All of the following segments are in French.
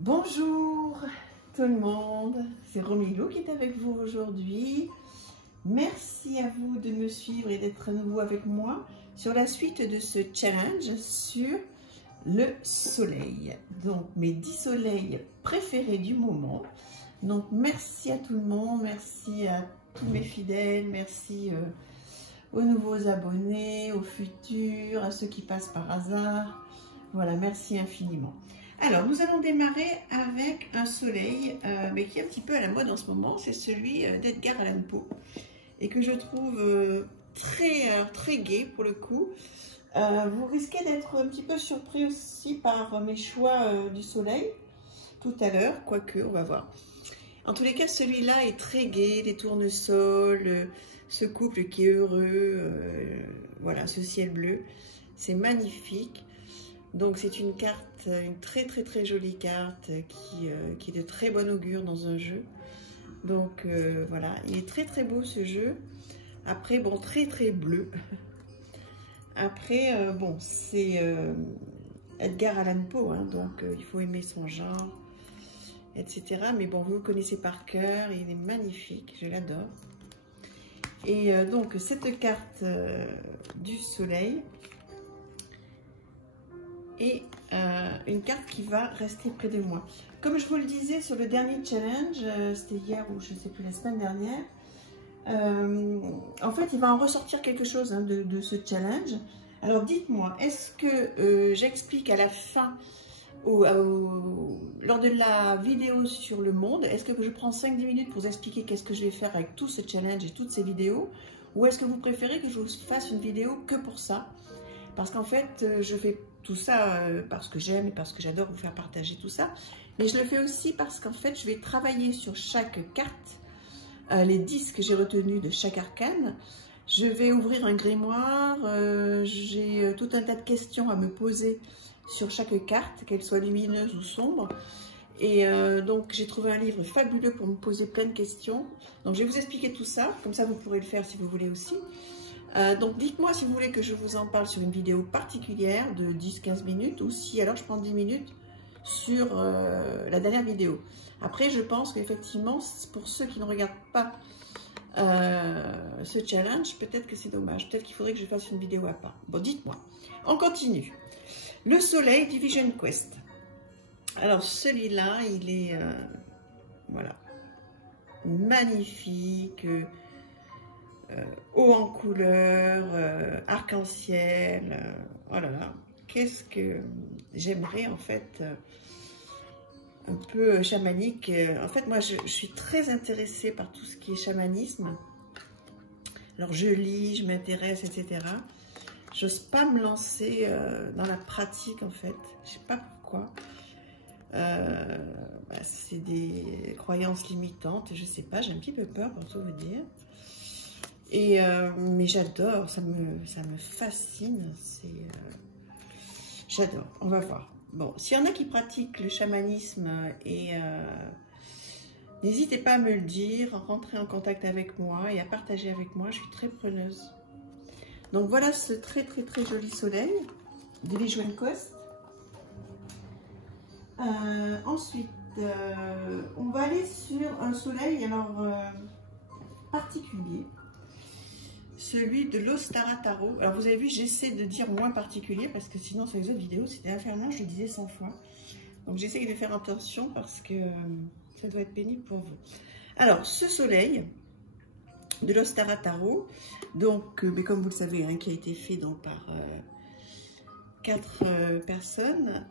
Bonjour tout le monde, c'est Romilou qui est avec vous aujourd'hui. Merci à vous de me suivre et d'être à nouveau avec moi sur la suite de ce challenge sur le soleil. Donc mes 10 soleils préférés du moment. Donc merci à tout le monde, merci à tous mes fidèles, merci aux nouveaux abonnés, aux futurs, à ceux qui passent par hasard. Voilà, merci infiniment. Alors, nous allons démarrer avec un soleil, mais qui est un petit peu à la mode en ce moment, c'est celui d'Edgar Allan Poe, et que je trouve très gai pour le coup. Vous risquez d'être un petit peu surpris aussi par mes choix du soleil, tout à l'heure, quoique, on va voir. En tous les cas, celui-là est très gai, les tournesols, ce couple qui est heureux, voilà, ce ciel bleu, c'est magnifique. Donc c'est une carte, une très jolie carte qui est de très bon augure dans un jeu. Donc voilà, il est très beau ce jeu. Après bon, très bleu. Après bon, c'est Edgar Allan Poe, hein, donc il faut aimer son genre, etc. Mais bon, vous le connaissez par cœur, il est magnifique, je l'adore. Et donc cette carte du soleil et une carte qui va rester près de moi. Comme je vous le disais sur le dernier challenge, c'était hier ou je ne sais plus, la semaine dernière, en fait il va en ressortir quelque chose hein, de ce challenge. Alors dites-moi, est-ce que j'explique à la fin, lors de la vidéo sur le monde, est-ce que je prends 5-10 minutes pour vous expliquer qu'est-ce que je vais faire avec tout ce challenge et toutes ces vidéos, ou est-ce que vous préférez que je vous fasse une vidéo que pour ça? Parce qu'en fait, je fais tout ça parce que j'aime et parce que j'adore vous faire partager tout ça. Mais je le fais aussi parce qu'en fait, je vais travailler sur chaque carte, les 10 que j'ai retenus de chaque arcane. Je vais ouvrir un grimoire, j'ai tout un tas de questions à me poser sur chaque carte, qu'elle soit lumineuse ou sombre. Et donc, j'ai trouvé un livre fabuleux pour me poser plein de questions. Donc, je vais vous expliquer tout ça, comme ça vous pourrez le faire si vous voulez aussi. Donc dites-moi si vous voulez que je vous en parle sur une vidéo particulière de 10-15 minutes ou si alors je prends 10 minutes sur la dernière vidéo. Après je pense qu'effectivement pour ceux qui ne regardent pas ce challenge, peut-être que c'est dommage, peut-être qu'il faudrait que je fasse une vidéo à part. Bon, dites-moi, on continue. Le soleil Division Quest. Alors celui-là il est voilà, magnifique, haut en couleur, arc-en-ciel, oh là là, qu'est-ce que j'aimerais en fait, un peu chamanique. En fait moi je suis très intéressée par tout ce qui est chamanisme, alors je lis, je m'intéresse, etc. J'ose pas me lancer dans la pratique en fait, je sais pas pourquoi. C'est des croyances limitantes, je sais pas, j'ai un petit peu peur pour tout vous dire. Et mais j'adore, ça me fascine, j'adore, on va voir. Bon, s'il y en a qui pratiquent le chamanisme, et n'hésitez pas à me le dire, à rentrer en contact avec moi et à partager avec moi, je suis très preneuse. Donc voilà ce très joli soleil, Division Quest. Ensuite, on va aller sur un soleil alors particulier. Celui de l'Ostara Tarot. Alors vous avez vu, j'essaie de dire moins particulier parce que sinon sur les autres vidéos c'était infernal, je le disais 100 fois. Donc j'essaie de faire attention parce que ça doit être pénible pour vous. Alors ce soleil de l'Ostara Tarot, donc mais comme vous le savez, hein, qui a été fait donc par 4 personnes.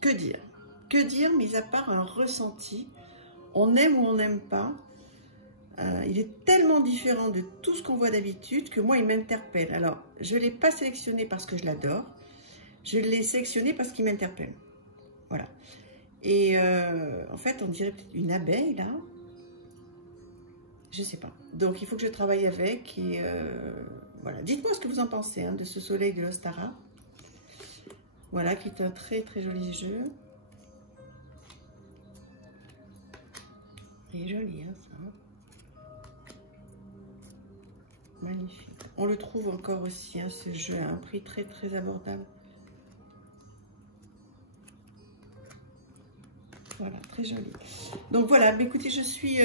Que dire? Que dire mis à part un ressenti? On aime ou on n'aime pas. Il est tellement différent de tout ce qu'on voit d'habitude que moi il m'interpelle. Alors je ne l'ai pas sélectionné parce que je l'adore, je l'ai sélectionné parce qu'il m'interpelle. Voilà. Et en fait on dirait peut-être une abeille là, je sais pas. Donc il faut que je travaille avec et voilà. Dites-moi ce que vous en pensez hein, de ce soleil de l'Ostara. Voilà, qui est un très joli jeu. Il est joli hein, ça. Magnifique. On le trouve encore aussi, hein, ce jeu à un prix très abordable. Voilà, très joli. Donc voilà, mais écoutez, je suis...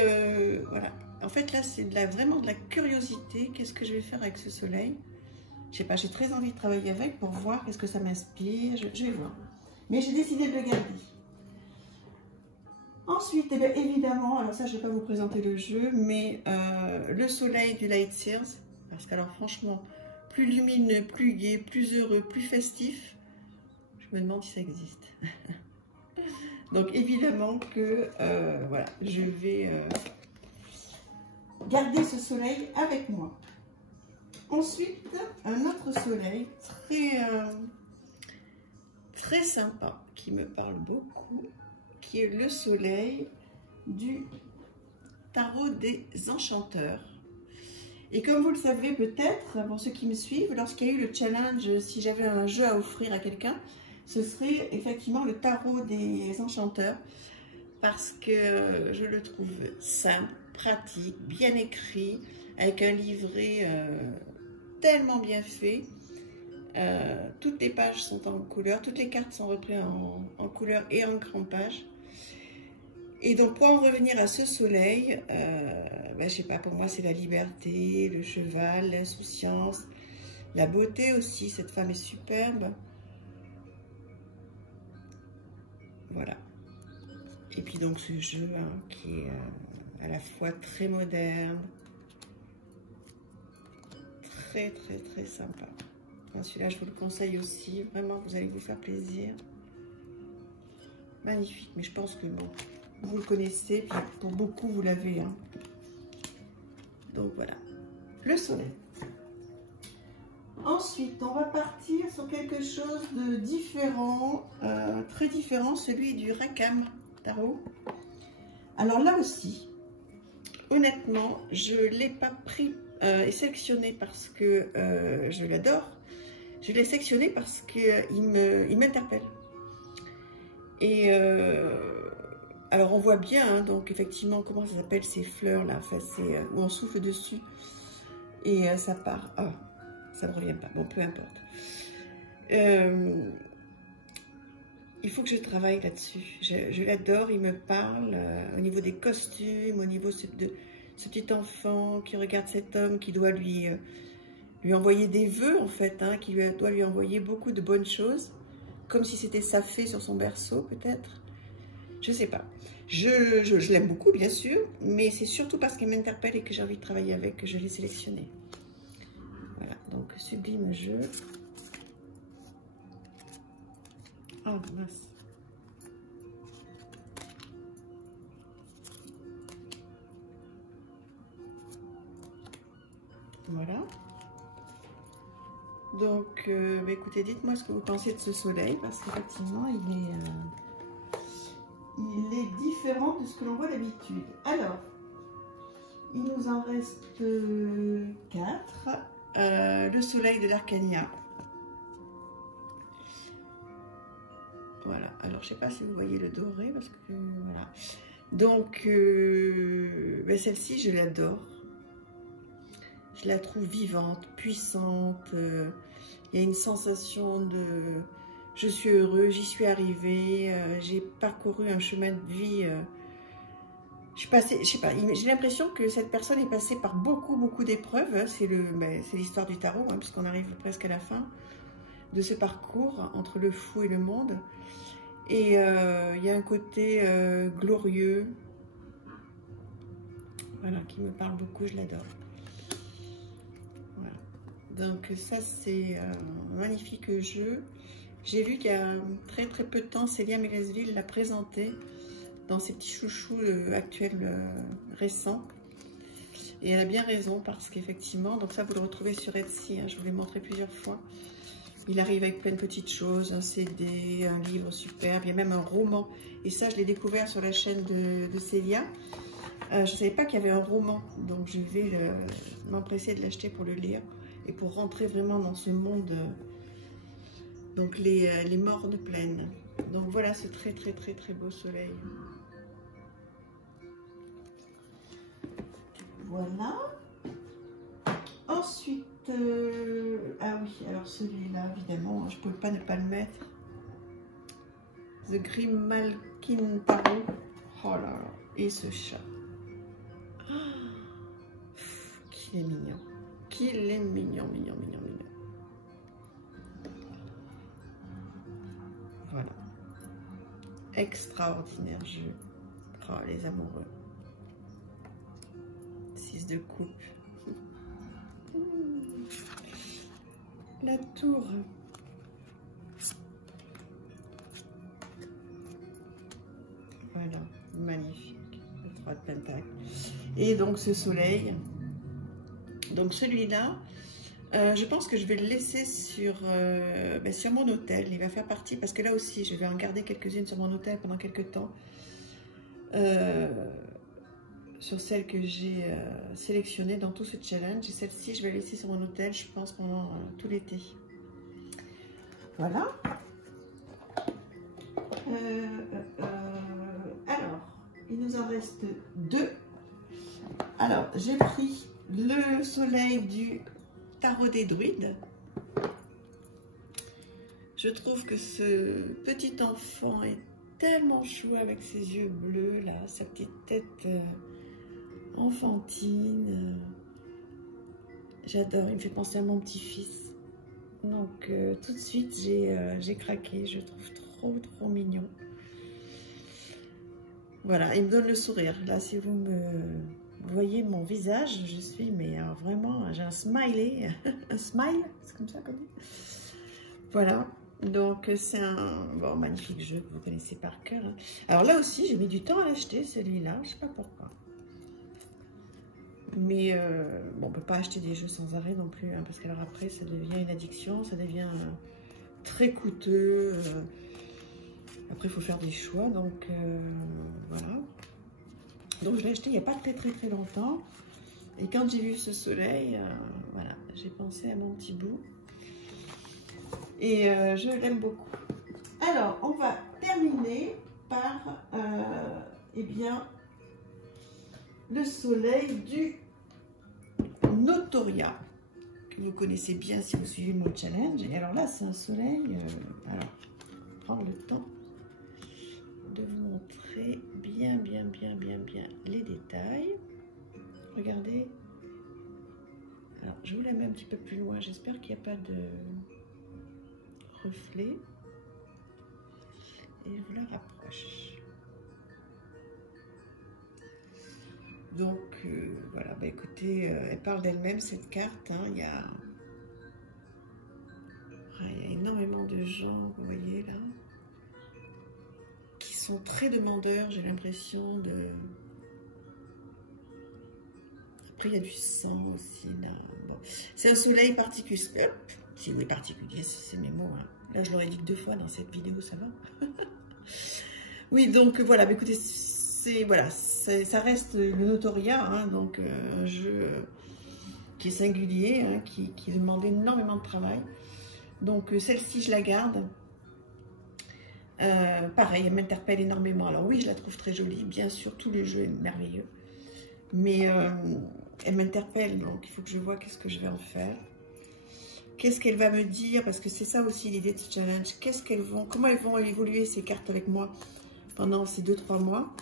voilà. En fait, là, c'est vraiment de la curiosité. Qu'est-ce que je vais faire avec ce soleil? Je sais pas, j'ai très envie de travailler avec pour voir qu'est-ce que ça m'inspire. Je vais voir. Mais j'ai décidé de le garder. Ensuite, eh bien, évidemment, alors ça, je ne vais pas vous présenter le jeu, mais le soleil du Lightseers. Parce que, alors franchement, plus lumineux, plus gai, plus heureux, plus festif, je me demande si ça existe. Donc évidemment que voilà, je vais garder ce soleil avec moi. Ensuite, un autre soleil très sympa, qui me parle beaucoup, qui est le soleil du tarot des enchanteurs. Et comme vous le savez peut-être, pour ceux qui me suivent, lorsqu'il y a eu le challenge, si j'avais un jeu à offrir à quelqu'un, ce serait effectivement le tarot des enchanteurs, parce que je le trouve simple, pratique, bien écrit, avec un livret tellement bien fait. Toutes les pages sont en couleur, toutes les cartes sont reprises en couleur et en grande page. Et donc pour en revenir à ce soleil, je sais pas, pour moi c'est la liberté, le cheval, l'insouciance, la beauté aussi, cette femme est superbe. Voilà. Et puis donc ce jeu qui est à la fois très moderne, très sympa. Enfin, celui-là je vous le conseille aussi, vraiment vous allez vous faire plaisir. Magnifique, mais je pense que bon, vous le connaissez, puis pour beaucoup vous l'avez. Hein. Donc voilà, le soleil. Ensuite, on va partir sur quelque chose de différent, très différent, celui du Rackham Tarot. Alors là aussi, honnêtement, je ne l'ai pas pris et sélectionné parce que je l'adore. Je l'ai sélectionné parce qu'il m'interpelle. Et alors on voit bien, hein, donc effectivement, comment ça s'appelle ces fleurs là, enfin, c'est où on souffle dessus et ça part. Ah, ça ne revient pas, bon, peu importe. Il faut que je travaille là-dessus. Je l'adore, il me parle au niveau des costumes, au niveau de ce petit enfant qui regarde cet homme qui doit lui envoyer des vœux en fait, hein, qui doit lui envoyer beaucoup de bonnes choses, comme si c'était sa fée sur son berceau peut-être. Je sais pas. Je l'aime beaucoup bien sûr, mais c'est surtout parce qu'il m'interpelle et que j'ai envie de travailler avec que je l'ai sélectionné. Voilà, donc sublime jeu. Oh mince. Voilà. Donc, écoutez, dites-moi ce que vous pensez de ce soleil, parce qu'effectivement, il est différent de ce que l'on voit d'habitude. Alors, il nous en reste 4. Le soleil de l'Arcania. Voilà, alors je ne sais pas si vous voyez le doré, parce que voilà. Donc, celle-ci, je l'adore. Je la trouve vivante, puissante. Il y a une sensation de je suis heureux, j'y suis arrivée, j'ai parcouru un chemin de vie. Je sais pas, j'ai l'impression que cette personne est passée par beaucoup d'épreuves. C'est l'histoire du tarot, hein, puisqu'on arrive presque à la fin de ce parcours entre le fou et le monde. Et il y a un côté glorieux, voilà, qui me parle beaucoup, je l'adore. Voilà. Donc ça c'est un magnifique jeu. J'ai lu qu'il y a très peu de temps, Célia Mélesville l'a présenté dans ses petits chouchous actuels récents. Et elle a bien raison parce qu'effectivement, donc ça vous le retrouvez sur Etsy, hein, je vous l'ai montré plusieurs fois. Il arrive avec plein de petites choses, un CD, un livre superbe, il y a même un roman. Et ça, je l'ai découvert sur la chaîne de Célia. Je ne savais pas qu'il y avait un roman, donc je vais m'empresser de l'acheter pour le lire et pour rentrer vraiment dans ce monde, donc les morts de plaine. Donc voilà ce très beau soleil. Voilà. Ensuite, ah oui, alors celui-là, évidemment, je ne peux pas ne pas le mettre. The Grimalkin Tarot. Oh là là, et ce chat. Oh, qu'il est mignon. Qu'il est mignon, mignon, mignon, mignon. Voilà. Extraordinaire jeu. Oh, les amoureux. 6 de coupe. La tour. Voilà, magnifique. Le 3 de pentacle. Et donc ce soleil. Donc celui-là, je pense que je vais le laisser sur mon hôtel. Il va faire partie, parce que là aussi, je vais en garder quelques-unes sur mon hôtel pendant quelques temps. Sur celles que j'ai sélectionnées dans tout ce challenge. Et celle-ci, je vais la laisser sur mon hôtel, je pense, pendant tout l'été. Voilà. Alors, il nous en reste 2. Alors, j'ai pris le soleil du tarot des druides. Je trouve que ce petit enfant est tellement chou avec ses yeux bleus, là, sa petite tête enfantine. J'adore, il me fait penser à mon petit-fils. Donc, tout de suite, j'ai craqué. Je trouve trop mignon. Voilà, il me donne le sourire. Là, si vous voyez mon visage, je suis, mais vraiment, j'ai un smiley. Un smile, c'est comme ça qu'on dit. Voilà. Donc, c'est un magnifique jeu que vous connaissez par cœur. Hein. Alors là aussi, j'ai mis du temps à l'acheter, celui-là. Je ne sais pas pourquoi. Mais bon, on ne peut pas acheter des jeux sans arrêt non plus. Hein, parce qu'alors après, ça devient une addiction. Ça devient très coûteux. Après, il faut faire des choix. Donc, voilà. Donc, je l'ai acheté il n'y a pas très longtemps. Et quand j'ai vu ce soleil, voilà, j'ai pensé à mon petit bout. Et je l'aime beaucoup. Alors, on va terminer par, eh bien, le soleil du Notoria, que vous connaissez bien si vous suivez mon challenge. Et alors là, c'est un soleil, alors, prendre le temps de vous montrer bien les détails. Regardez. Alors, je vous la mets un petit peu plus loin. J'espère qu'il n'y a pas de reflet. Et je vous la rapproche. Donc, voilà. Bah, écoutez, elle parle d'elle-même, cette carte. Hein. Il y a énormément de gens, vous voyez, là, qui sont très demandeurs, j'ai l'impression de... Après, il y a du sang aussi, là. Bon. C'est un soleil particulier. Si oui, particulier, c'est mes mots. Hein. Là, je l'aurais dit que 2 fois dans cette vidéo, ça va. Oui, donc, voilà. Bah, écoutez, voilà, ça reste le Notoria, hein, donc un jeu qui est singulier, hein, qui demande énormément de travail. Donc, celle-ci, je la garde. Pareil, elle m'interpelle énormément. Alors oui, je la trouve très jolie. Bien sûr, tout le jeu est merveilleux. Mais elle m'interpelle, donc il faut que je vois qu'est-ce que je vais en faire. Qu'est-ce qu'elle va me dire? Parce que c'est ça aussi l'idée de ce challenge. Comment elles vont évoluer ces cartes avec moi pendant ces 2-3 mois?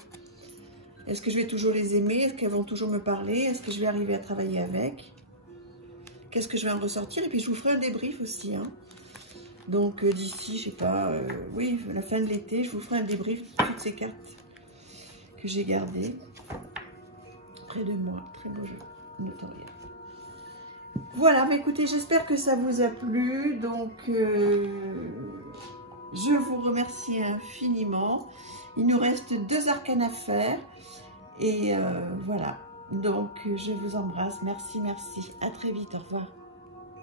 Est-ce que je vais toujours les aimer? Est-ce qu'elles vont toujours me parler? Est-ce que je vais arriver à travailler avec? Qu'est-ce que je vais en ressortir? Et puis je vous ferai un débrief aussi. Hein. Donc d'ici, je sais pas, oui, la fin de l'été, je vous ferai un débrief de toutes ces cartes que j'ai gardées près de moi. Très beau jeu, Notoria. Voilà, mais écoutez, j'espère que ça vous a plu. Donc, je vous remercie infiniment. Il nous reste 2 arcanes à faire. Et voilà, donc je vous embrasse. Merci. À très vite, au revoir.